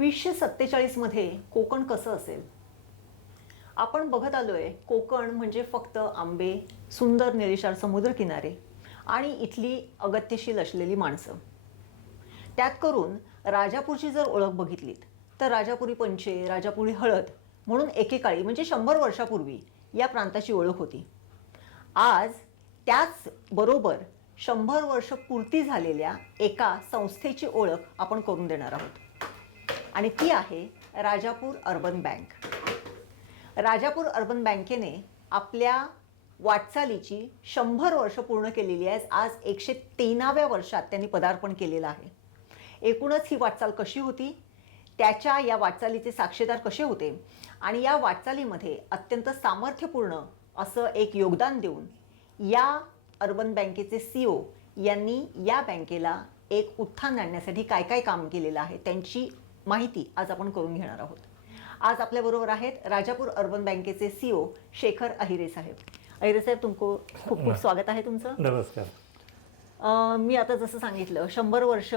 वीसशे सत्तेचाळीसमध्ये कोकण कसं असेल? आपण बघत आलो आहे कोकण म्हणजे फक्त आंबे सुंदर निळेशार समुद्रकिनारे आणि इथली अगत्यशील असलेली माणसं. त्यात करून राजापूरची जर ओळख बघितलीत तर राजापुरी पंचे राजापुरी हळद म्हणून एकेकाळी म्हणजे शंभर वर्षापूर्वी या प्रांताची ओळख होती. आज त्याच बरोबर शंभर वर्ष पूर्ती झालेल्या एका संस्थेची ओळख आपण करून देणार आहोत. आणि ती आहे Rajapur urban bank. Rajapur urban बँकेने आपल्या वाटचालीची शंभर वर्ष पूर्ण केलेली आहे. आज एकशे तेनाव्या वर्षात त्यांनी पदार्पण केलेलं आहे. एकूणच ही वाटचाल कशी होती? त्याच्या या वाटचालीचे साक्षीदार कसे होते? आणि या वाटचालीमध्ये अत्यंत सामर्थ्यपूर्ण असं एक योगदान देऊन या अर्बन बँकेचे सी ओ यांनी या बँकेला एक उत्थान आणण्यासाठी काय काय काम केलेलं आहे? त्यांची माहिती आज आपण करून घेणार आहोत. आज आपल्याबरोबर आहेत राजापूर अर्बन बँकेचे सीओ शेखर अहिरे साहेब. अहिरे साहेब तुमको खूप खूप स्वागत आहे तुमचं. नमस्कार. मी आता जसं सांगितलं शंभर वर्ष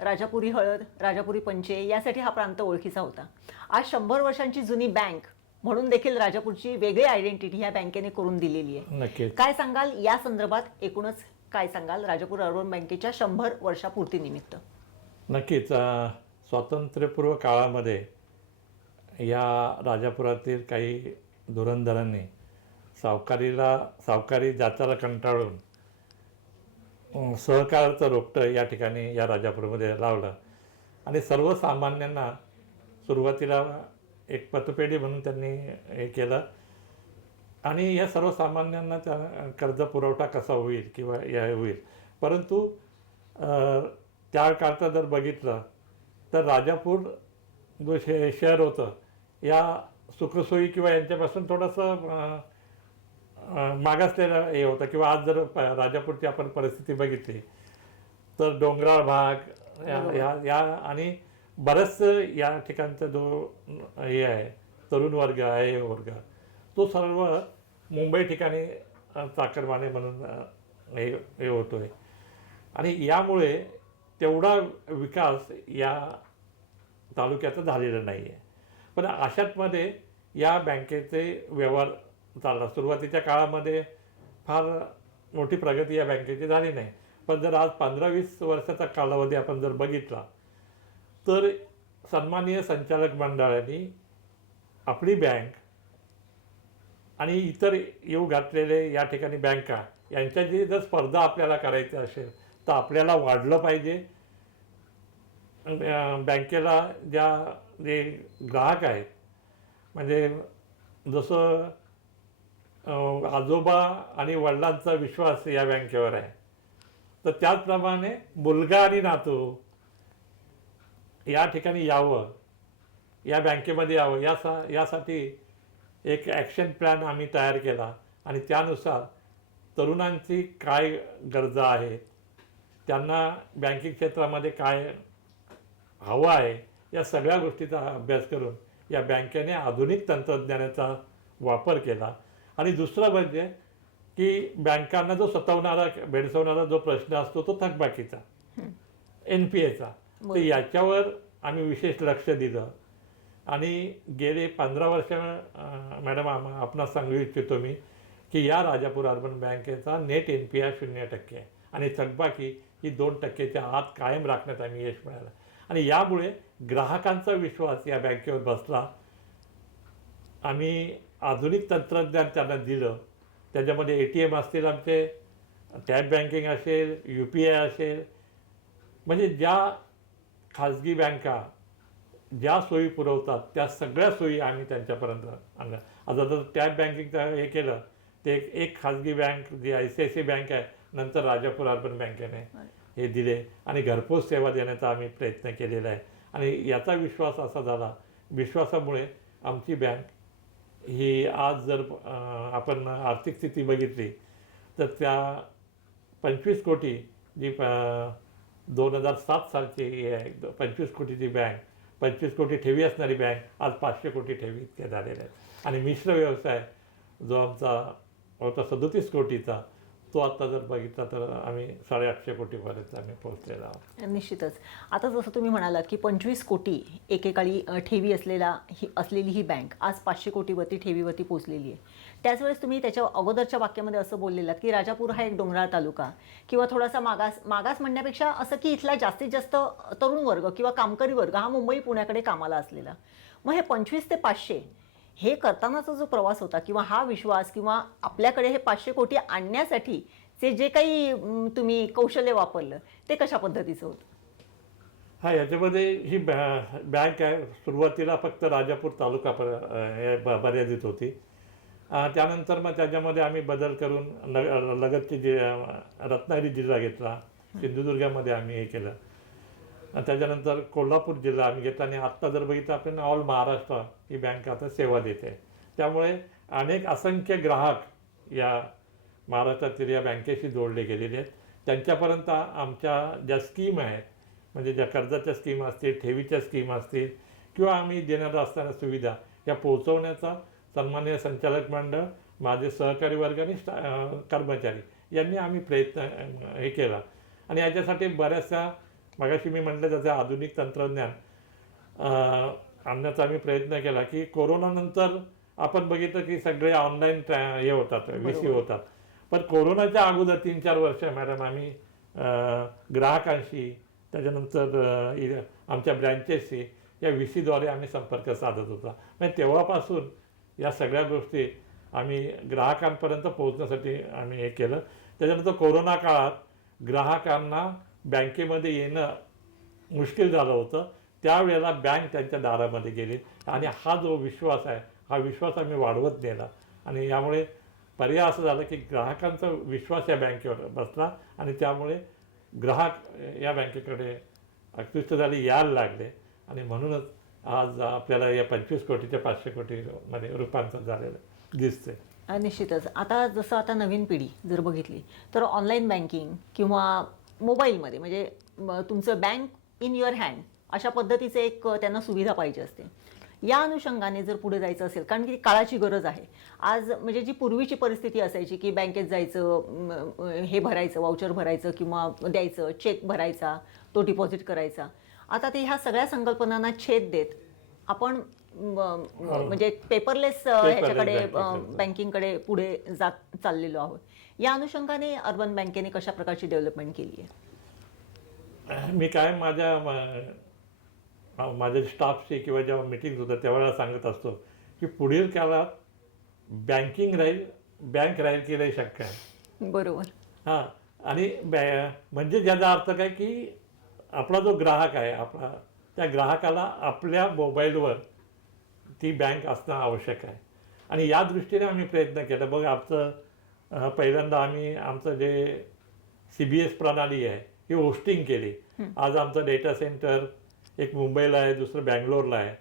राजापुरी हळद राजापुरी पंचे यासाठी हा प्रांत ओळखीचा होता. आज शंभर वर्षांची जुनी बँक म्हणून देखील राजापूरची वेगळी आयडेंटिटी ह्या बँकेने करून दिलेली आहे. नक्कीच. काय सांगाल? या संदर्भात एकूणच काय सांगाल राजापूर अर्बन बँकेच्या शंभर वर्षापूर्तीनिमित्त नक्कीच. अं, स्वातंत्र्यपूर्व काळामध्ये या राजापुरातील काही धुरंधरांनी सावकारीला सावकारी जाताला कंटाळून अं, सहकाराचं रोपटं या ठिकाणी या राजापूरमध्ये लावलं. आणि सर्वसामान्यांना सुरुवातीला एक पतपेढी म्हणून त्यांनी हे केलं. आणि या सर्वसामान्यांना त्या कर्ज पुरवठा कसा होईल किंवा या होईल? परंतु त्या काळचा जर बघितलं तर राजापूर जो शे शहर होतं या सुखसोयी किंवा यांच्यापासून थोडंसं मागासलेलं हे होतं किंवा आज जर प- राजापूरची आपण परिस्थिती बघितली तर डोंगराळ भाग या या या आणि बरंच या ठिकाणचा जो हे आहे तरुण वर्ग आहे हे वर्ग तो सर्व मुंबई ठिकाणी चाकरमाने म्हणून हे हे होतोय. आणि यामुळे तेवढा विकास या तालुक्याचा झालेला नाही आहे पण अशातमध्ये या बँकेचे व्यवहार चालला सुरुवातीच्या काळामध्ये फार मोठी प्रगती या बँकेची झाली नाही. पण जर आज पंधरा वीस वर्षाचा कालावधी आपण जर बघितला तर सन्माननीय संचालक मंडळाने आपली बँक आणि इतर येऊ घातलेले या ठिकाणी बँका यांच्याची जर स्पर्धा आपल्याला करायची असेल तर आपल्याला वाढलं पाहिजे. बँकेला ज्या जे ग्राहक आहेत म्हणजे जसं आजोबा आणि वडिलांचा विश्वास या बँकेवर आहे. तर त्याचप्रमाणे मुलगा आणि नातू या ठिकाणी यावं या बँकेमध्ये यावं यासा यासाठी एक ॲक्शन प्लॅन आम्ही तयार केला. आणि त्यानुसार तरुणांची काय गरजा आहेत त्यांना बँकिंग क्षेत्रामध्ये काय हवं आहे या सगळ्या गोष्टीचा अभ्यास करून या बँकेने आधुनिक तंत्रज्ञानाचा वापर केला. आणि दुसरं म्हणजे की बँकांना जो सतवणारा भेडसवणारा जो प्रश्न असतो तो थकबाकीचा एन पी एचा. तर याच्यावर आम्ही विशेष लक्ष दिलं. आणि गेले पंधरा वर्ष मॅडम आम आपणास सांगू इच्छितो मी की या राजापूर अर्बन बँकेचा नेट एन पी आय शून्य टक्के आहे. आणि थकबाकी ही दोन टक्केच्या आत कायम राखण्यात आम्ही यश मिळालं. आणि यामुळे ग्राहकांचा विश्वास या बँकेवर बसला. आम्ही आधुनिक तंत्रज्ञान त्यांना दिलं. त्याच्यामध्ये ए टी एम असतील आमचे टॅप बँकिंग असेल यू पी आय असेल. म्हणजे ज्या खाजगी बँका ज्या सोयी पुरवतात त्या सगळ्या सोयी आम्ही त्यांच्यापर्यंत आणल्या. आता जर टॅप बँकिंगचं हे केलं ते एक एक खाजगी bank G I C I C bank आहे नंतर राजापूर अर्बन बँकेने हे दिले आणि घरपोच सेवा देण्याचा आम्ही प्रयत्न केलेला आहे. आणि याचा विश्वास असा झाला विश्वासामुळे आमची बँक ही आज जर आपण आर्थिक स्थिती बघितली तर त्या पंचवीस कोटी जी दोन हजार सात सालची ही आहे पंचवीस कोटीची बँक पंचवीस कोटी ठेवी असणारी बँक आज पाचशे कोटी ठेवी इतक्या झालेल्या आहेत. आणि मिश्र व्यवसाय जो आमचा होता सदोतीस कोटीचा तो आता जर बघितला तर आम्ही साडेआठशे कोटीपर्यंत आम्ही पोहोचलेलो आहोत. निश्चितच. आता जसं तुम्ही म्हणालात की पंचवीस कोटी एकेकाळी ठेवी असलेला ही असलेली ही बँक आज पाचशे कोटीवरती ठेवीवरती पोहोचलेली आहे. त्याच वेळेस तुम्ही त्याच्या अगोदरच्या वाक्यामध्ये असं बोललेलात की राजापूर हा एक डोंगराळ तालुका किंवा थोडासा मागास मागास म्हणण्यापेक्षा असं की इथला जास्तीत जास्त तरुण वर्ग किंवा कामकरी वर्ग हा मुंबई पुण्याकडे कामाला असलेला. मग हे पंचवीस ते पाचशे हे करतानाचा जो प्रवास होता किंवा हा विश्वास किंवा आपल्याकडे हे पाचशे कोटी आणण्यासाठी जे जे काही तुम्ही कौशल्य वापरलं ते कशा पद्धतीचं होतं? हा याच्यामध्ये ही बॅ- बँक आहे. सुरुवातीला फक्त राजापूर तालुका मर्यादित होती. त्यानंतर मग त्याच्यामध्ये आम्ही बदल करून ल लगतची जि रत्नागिरी जिल्हा घेतला. सिंधुदुर्गामध्ये आम्ही हे केलं. आणि त्याच्यानंतर कोल्हापूर जिल्हा आम्ही घेतला आणि आत्ता जर बघितलं आपण ऑल महाराष्ट्र ही बँक आता सेवा देते. त्यामुळे अनेक असंख्य ग्राहक या महाराष्ट्रातील या बँकेशी जोडले गेलेले आहेत. त्यांच्यापर्यंत आमच्या ज्या स्कीम आहेत म्हणजे ज्या कर्जाच्या स्कीम असतील ठेवीच्या स्कीम असतील किंवा आम्ही देणार असताना सुविधा या पोहोचवण्याचा सन्मान्य संचालक मंडळ माझे सहकारी वर्ग आणि स्टा कर्मचारी यांनी आम्ही प्रयत्न हे केला. आणि याच्यासाठी बऱ्याचशा मगाशी मी म्हटलं जसं आधुनिक तंत्रज्ञान. आणण्याचा आम्ही प्रयत्न केला की कोरोनानंतर आपण बघितलं की सगळे ऑनलाईन हे होतात व्ही सी होतात. पण कोरोनाच्या अगोदर तीन चार वर्ष मॅडम आम्ही ग्राहकांशी त्याच्यानंतर आमच्या ब्रँचेसशी या व्ही सीद्वारे आम्ही संपर्क साधत होता. म्हणजे तेव्हापासून या सगळ्या गोष्टी आम्ही ग्राहकांपर्यंत पोहोचण्यासाठी आम्ही हे केलं. त्याच्यानंतर कोरोना काळात ग्राहकांना बँकेमध्ये येणं मुश्किल झालं होतं. त्यावेळेला बँक त्यांच्या दारामध्ये गेली. आणि हा जो विश्वास आहे हा विश्वास आम्ही वाढवत नेला. आणि यामुळे पर्याय असं झालं की ग्राहकांचा विश्वास या बँकेवर बसला आणि त्यामुळे ग्राहक या बँकेकडे आकृष्ट झाले यायला लागले. आणि म्हणूनच आज आपल्याला या पंचवीस कोटीच्या पाचशे कोटीमध्ये रूपांतर झालेलं दिसते निश्चितच. आता जसं आता नवीन पिढी जर बघितली तर ऑनलाईन बँकिंग किंवा मोबाईलमध्ये म्हणजे तुमचं बँक इन युअर हँड अशा पद्धतीचं एक त्यांना सुविधा पाहिजे असते. या अनुषंगाने जर पुढे जायचं असेल कारण की काळाची गरज आहे. आज म्हणजे जी पूर्वीची परिस्थिती असायची की बँकेत जायचं हे भरायचं वाउचर भरायचं किंवा द्यायचं चेक भरायचा तो डिपॉझिट करायचा. आता ते ह्या सगळ्या संकल्पनांना छेद देत आपण म, म्हणजे पेपरलेस ह्याच्याकडे. बँकिंगकडे पुढे जात चाललेलो आहोत. या अनुषंगाने अर्बन बँकेने कशा प्रकारची डेव्हलपमेंट केली आहे? मी काय माझ्या माझ्या स्टाफशी किंवा जेव्हा मिटिंग होतात त्यावेळेला सांगत असतो की पुढील काळात बँकिंग राहील बँक राहील की नाही शक्य आहे. बरोबर. हां आणि बॅ म्हणजे ज्याचा अर्थ काय की आपला जो ग्राहक आहे आपला त्या ग्राहकाला आपल्या मोबाईलवर ती बँक असणं आवश्यक आहे. आणि या दृष्टीने आम्ही प्रयत्न केला. बघ आमचं पहिल्यांदा आम्ही आमचं जे सी बी एस प्रणाली आहे ही होस्टिंग केली. आज आमचं डेटा सेंटर एक मुंबईला आहे दुसरं बँगलोरला आहे.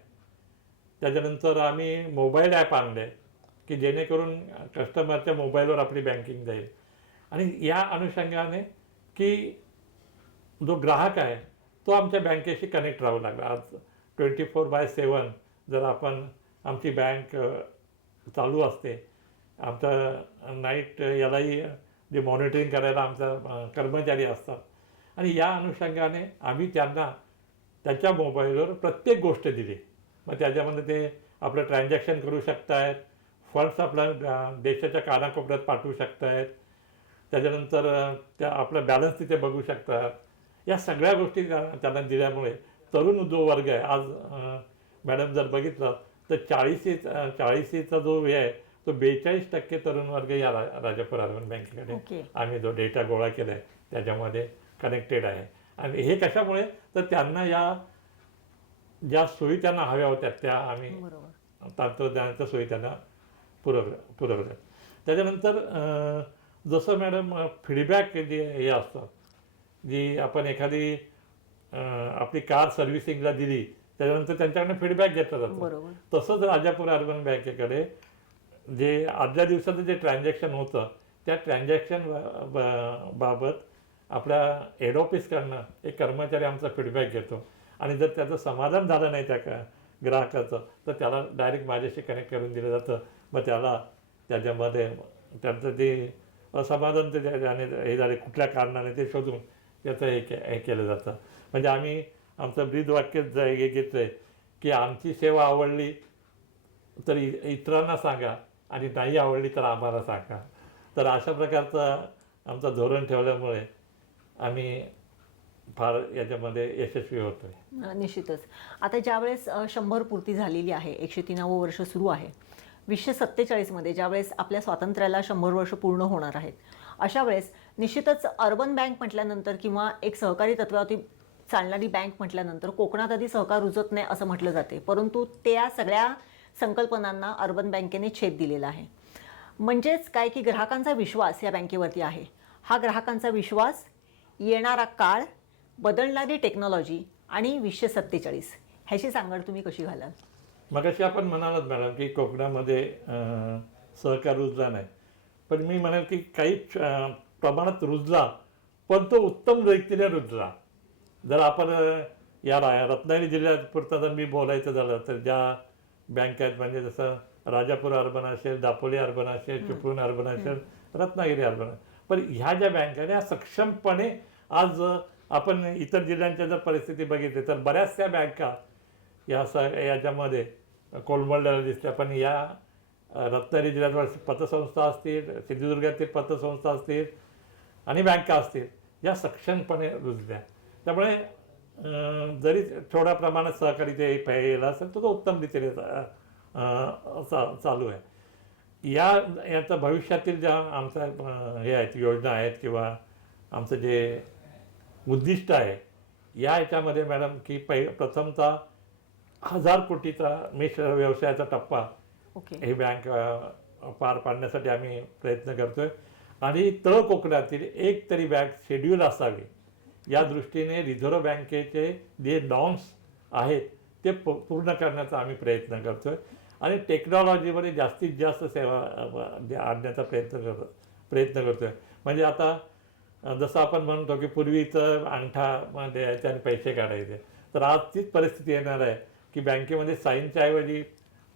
त्याच्यानंतर आम्ही मोबाईल ॲप आणले की जेणेकरून कस्टमरच्या मोबाईलवर आपली बँकिंग जाईल. आणि या अनुषंगाने की जो ग्राहक आहे तो आमच्या बँकेशी कनेक्ट राहू लागला. आज ट्वेंटी फोर बाय सेवन जर आपण आमची बँक चालू असते आमचा नाईट यालाही जे मॉनिटरिंग करायला आमचा कर्मचारी असतात. आणि या अनुषंगाने आम्ही त्यांना त्याच्या मोबाईलवर प्रत्येक गोष्ट दिली. मग त्याच्यामध्ये ते आपलं ट्रान्झॅक्शन करू शकतायत फंड्स आपल्या देशाच्या कानाकोपऱ्यात पाठवू शकतायत. त्याच्यानंतर त्या आपला बॅलन्स तिथे बघू शकतात. या सगळ्या गोष्टी त्यांना दिल्यामुळे तरुण जो वर्ग आहे. आज मॅडम जर बघितलं तर चाळीसी चाळीसीचा जो हे आहे तो बेचाळीस टक्के तरुण वर्ग या रा राजापूर अर्बन बँकेकडे. आम्ही जो डेटा गोळा केला आहे त्याच्यामध्ये कनेक्टेड आहे. आणि हे कशामुळे? तर त्यांना या ज्या सोयी त्यांना हव्या होत्या त्या आम्ही तंत्रज्ञानाच्या सोयी त्यांना पुरवल्या पुरवल्या. त्याच्यानंतर जसं मॅडम फीडबॅक जे हे असतं जी आपण एखादी आपली कार सर्व्हिसिंगला दिली त्याच्यानंतर त्यांच्याकडनं फीडबॅक घेतला जातो. तसंच राजापूर अर्बन बँकेकडे जे आदल्या दिवसाचं जे ट्रान्झॅक्शन होतं त्या ट्रान्झॅक्शन बाबत आपल्या हेड ऑफिसकडनं एक कर्मचारी आमचा फीडबॅक घेतो. आणि जर त्याचं समाधान झालं नाही त्या का ग्राहकाचं तर त्याला डायरेक्ट माझ्याशी कनेक्ट करून दिलं जातं. मग त्याला त्याच्यामध्ये त्यांचं जे असमाधान ते ज्याने हे झाले कुठल्या कारणाने ते शोधून त्याचं हे के हे केलं जातं. म्हणजे आम्ही आमचं ब्रीद वाक्यच ज- हे घेतो आहे की आमची सेवा आवडली तर इ- इतरांना सांगा. आणि नाही आवडली तर आम्हाला सांगा. तर अशा प्रकारचं आमचं धोरण ठेवल्यामुळे आम्ही फार याच्यामध्ये यशस्वी होतो आहे निश्चितच. आता ज्यावेळेस शंभर पूर्ती झालेली आहे एकशे तीनावं वर्ष सुरू आहे वीसशे सत्तेचाळीसमध्ये ज्यावेळेस आपल्या स्वातंत्र्याला शंभर वर्ष पूर्ण होणार आहेत अशा वेळेस निश्चितच अर्बन बँक म्हटल्यानंतर किंवा एक सहकारी तत्वावरती चालणारी बँक म्हटल्यानंतर कोकणात आधी सहकार रुजत नाही असं म्हटलं जाते. परंतु त्या सगळ्या संकल्पनांना अर्बन बँकेने छेद दिलेला आहे. म्हणजेच काय की ग्राहकांचा विश्वास या बँकेवरती आहे. हा ग्राहकांचा विश्वास येणारा काळ बदलणारी टेक्नॉलॉजी आणि वीसशे सत्तेचाळीस. ह्याची सांगड तुम्ही कशी घालाल? मगाशी आपण म्हणालात मॅडम की कोकणामध्ये सहकार रुजला नाही. पण मी म्हणाल की काही प्रमाणात रुजला पण तो उत्तम रीतीने रुजला. जर आपण या रत्नागिरी जिल्ह्यात पुरता जर मी बोलायचं झालं तर ज्या बँक आहेत म्हणजे जसं राजापूर अर्बन असेल दापोली अर्बन असेल चिपळूण अर्बन असेल रत्नागिरी अर्बन पण ह्या ज्या बँक आहेत या सक्षमपणे आज आपण इतर जिल्ह्यांच्या जर परिस्थिती बघितली तर बऱ्याचशा बँका या स याच्यामध्ये कोलमडलेल्या दिसल्या. पण या रत्नागिरी जिल्ह्यात पतसंस्था असतील सिंधुदुर्गातील पतसंस्था असतील आणि बँका असतील या सक्षमपणे रुजल्या. त्यामुळे जरी थोड्या प्रमाणात सहकारी ते पाहिला असेल तर तो उत्तम रीतीने चा- चालू आहे. या याचं भविष्यातील ज्या आमच्या हे आहेत योजना आहेत किंवा आमचं जे उद्दिष्ट आहे या याच्यामध्ये मॅडम की पहि प्रथमतः हजार कोटीचा मिश्र व्यवसायाचा टप्पा ओके. ही बँक पार पाडण्यासाठी आम्ही प्रयत्न करतोय. आणि तळ कोकणातील एक तरी बँक शेड्यूल असावी. या दृष्टीने रिझर्व्ह बँकेचे जे नॉर्म्स आहेत ते प- पूर्ण करण्याचा आम्ही प्रयत्न करतोय. आणि टेक्नॉलॉजीमध्ये जास्तीत जास्त सेवा आणण्याचा प्रयत्न कर प्रयत्न करतोय. म्हणजे आता जसं आपण म्हणतो की पूर्वीचं अंगठा द्यायचे आणि पैसे काढायचे तर आज तीच परिस्थिती येणार आहे की बँकेमध्ये साईनच्या ऐवजी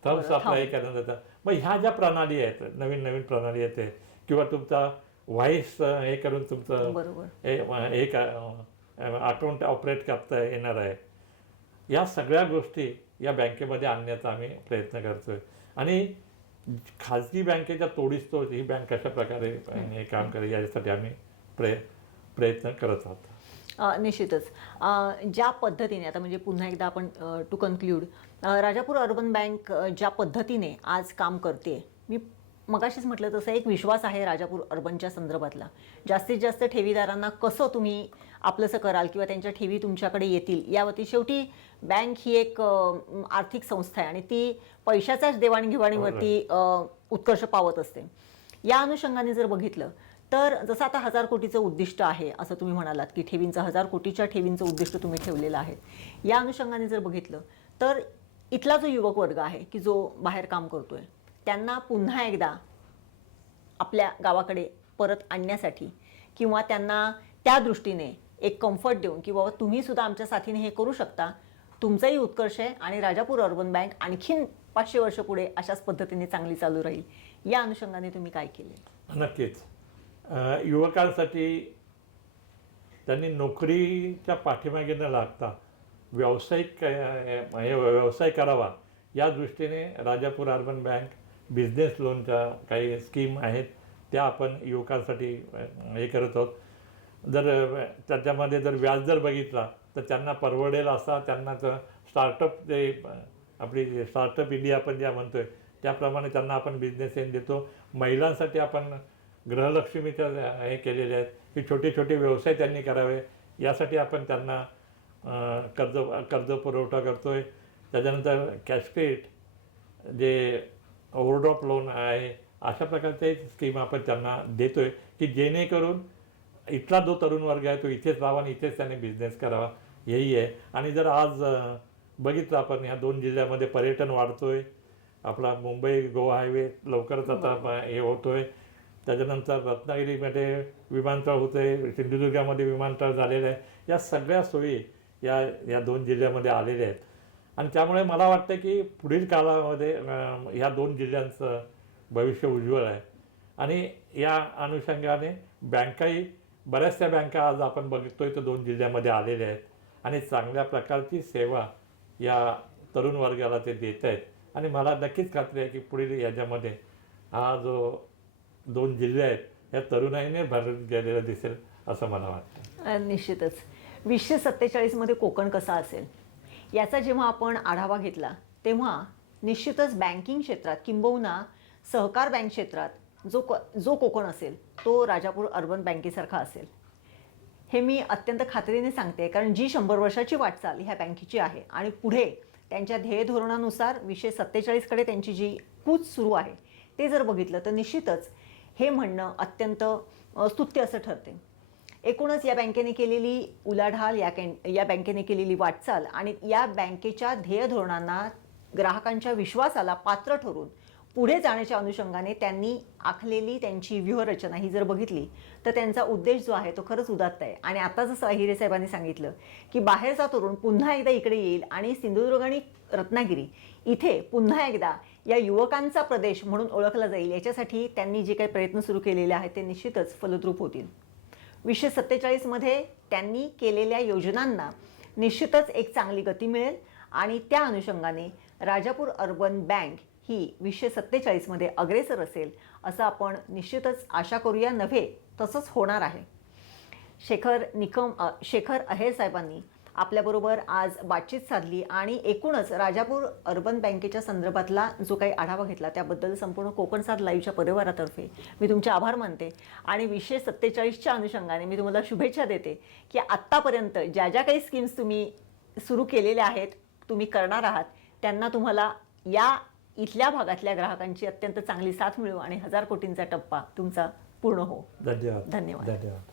थम्स हे करण्यात येतं मग ह्या ज्या प्रणाली आहेत नवीन नवीन प्रणाली येते किंवा तुमचा व्हाईस हे करून तुमचं बरोबर हे एक अकाउंट ऑपरेट करता येणार आहे या सगळ्या गोष्टी या बँकेमध्ये आणण्याचा आम्ही प्रयत्न करतोय आणि खाजगी बँकेच्या तोडीस तोड ही बँक कशा प्रकारे हे काम करेल यासाठी आम्ही प्रय प्रयत्न करत आहोत निश्चितच ज्या पद्धतीने आता म्हणजे पुन्हा एकदा आपण to conclude Rajapur urban bank ज्या पद्धतीने आज काम करते मी मगाशीच म्हटलं तसं एक विश्वास आहे राजापूर अर्बनच्या संदर्भातला. जास्तीत जास्त ठेवीदारांना कसं तुम्ही आपलंसं कराल किंवा त्यांच्या ठेवी तुमच्याकडे येतील यावरती शेवटी बँक ही एक आर्थिक संस्था आहे आणि ती पैशाच्याच देवाणघेवाणीवरती अ, उत्कर्ष पावत असते. या अनुषंगाने जर बघितलं तर जसं आता हजार कोटीचं उद्दिष्ट आहे असं तुम्ही म्हणालात की ठेवींचं हजार कोटीच्या ठेवींचं उद्दिष्ट तुम्ही ठेवलेलं आहे. या अनुषंगाने जर बघितलं तर इथला जो युवक वर्ग आहे की जो बाहेर काम करतोय त्यांना पुन्हा एकदा आपल्या गावाकडे परत आणण्यासाठी किंवा त्यांना त्या दृष्टीने एक कम्फर्ट देऊन की बाबा तुम्हीसुद्धा आमच्या साथीने हे करू शकता. तुमचाही उत्कर्ष आहे आणि राजापूर अर्बन बँक आणखीन पाचशे वर्ष पुढे अशाच पद्धतीने चांगली चालू राहील. या अनुषंगाने तुम्ही काय केले? नक्कीच. युवकांसाठी त्यांनी नोकरीच्या पाठीमागे न लागता व्यावसायिक हे व्यवसाय करावा या दृष्टीने राजापूर अर्बन बँक बिझनेस लोनच्या काही स्कीम आहेत त्या आपण युवकांसाठी हे करत आहोत. जर त्याच्यामध्ये जर व्याज जर बघितला तर त्यांना परवडेल असा त्यांना तर स्टार्टअप जे आपली स्टार्टअप इंडिया आपण ज्या म्हणतो आहे त्याप्रमाणे त्यांना आपण बिझनेस लोन देतो. महिलांसाठी आपण गृहलक्ष्मीच्या हे केलेले आहेत की छोटे छोटे व्यवसाय त्यांनी करावे यासाठी आपण त्यांना कर्ज कर्ज पुरवठा आहे त्याच्यानंतर कॅशक्रेट जे ओव्हरड्रॉप लोन आहे. अशा प्रकारचे स्कीम आपण त्यांना देतोय की जेणेकरून इथला जो तरुण वर्ग आहे तो इथेच राहावा आणि इथेच त्याने बिझनेस करावा. हेही आहे. आणि जर आज बघितलं आपण ह्या दोन जिल्ह्यामध्ये पर्यटन वाढतोय. आपला मुंबई गोवा हायवे लवकरच आता हे होतोय. त्याच्यानंतर रत्नागिरीमध्ये विमानतळ होतंय. सिंधुदुर्गामध्ये विमानतळ झालेलं आहे. या सगळ्या सोयी या या दोन जिल्ह्यामध्ये आलेल्या आहेत. आणि त्यामुळे मला वाटतं की पुढील काळामध्ये ह्या दोन जिल्ह्यांचं भविष्य उज्ज्वल आहे. आणि या अनुषंगाने बँकाही बऱ्याचशा बँका आज आपण बघतोय तर दोन जिल्ह्यामध्ये आलेल्या आहेत. आणि चांगल्या प्रकारची सेवा या तरुण वर्गाला ते देत आहेत. आणि मला नक्कीच खात्री आहे की पुढील याच्यामध्ये हा जो दोन जिल्हे आहेत या तरुणाईने भरून गेलेला दिसेल असं मला वाटतं निश्चितच. वीसशे सत्तेचाळीसमध्ये कोकण कसा असेल? याचा जेव्हा आपण आढावा घेतला तेव्हा निश्चितच बँकिंग क्षेत्रात किंबहुना सहकार बँक क्षेत्रात जो क जो कोकण असेल तो राजापूर अर्बन बँकेसारखा असेल. हे मी अत्यंत खात्रीने सांगते कारण जी शंभर वर्षाची वाटचाल ह्या बँकेची आहे आणि पुढे त्यांच्या ध्येय धोरणानुसार विषय सत्तेचाळीसकडे त्यांची जी कूच सुरू आहे ते जर बघितलं तर निश्चितच हे म्हणणं अत्यंत स्तुत्य असं ठरते. एकूणच या बँकेने केलेली उलाढाल या कॅन या बँकेने केलेली वाटचाल आणि या बँकेच्या ध्येय धोरणांना ग्राहकांच्या विश्वासाला पात्र ठरून पुढे जाण्याच्या अनुषंगाने त्यांनी आखलेली त्यांची व्यूहरचना ही जर बघितली तर त्यांचा उद्देश जो आहे तो खरंच उदात्त आहे. आणि आता जसं अहिरे साहेबांनी सांगितलं की बाहेरचा तरुण पुन्हा एकदा इकडे येईल आणि सिंधुदुर्ग आणि रत्नागिरी इथे पुन्हा एकदा या युवकांचा प्रदेश म्हणून ओळखला जाईल याच्यासाठी त्यांनी जे काही प्रयत्न सुरू केलेले आहेत ते निश्चितच फलद्रूप होतील. वीसशे सत्तेचाळीसमध्ये त्यांनी केलेल्या योजनांना निश्चितच एक चांगली गती मिळेल आणि त्या अनुषंगाने राजापूर अर्बन बँक ही वीसशे सत्तेचाळीसमध्ये अग्रेसर असेल असं आपण निश्चितच आशा करूया. नव्हे तसंच होणार आहे. शेखर निकम शेखर अहेर साहेबांनी आपल्याबरोबर आज बातचीत साधली आणि एकूणच राजापूर अर्बन बँकेच्या संदर्भातला जो काही आढावा घेतला त्याबद्दल संपूर्ण कोकण साथ लाईव्हच्या परिवारातर्फे मी तुमचे आभार मानते. आणि विशे सत्तेचाळीसच्या अनुषंगाने मी तुम्हाला शुभेच्छा देते की आत्तापर्यंत ज्या ज्या काही स्कीम्स तुम्ही सुरू केलेल्या आहेत तुम्ही करणार आहात त्यांना तुम्हाला या इथल्या भागातल्या ग्राहकांची अत्यंत चांगली साथ मिळू आणि हजार कोटींचा टप्पा तुमचा पूर्ण हो. धन्यवाद. धन्यवाद. धन्यवाद.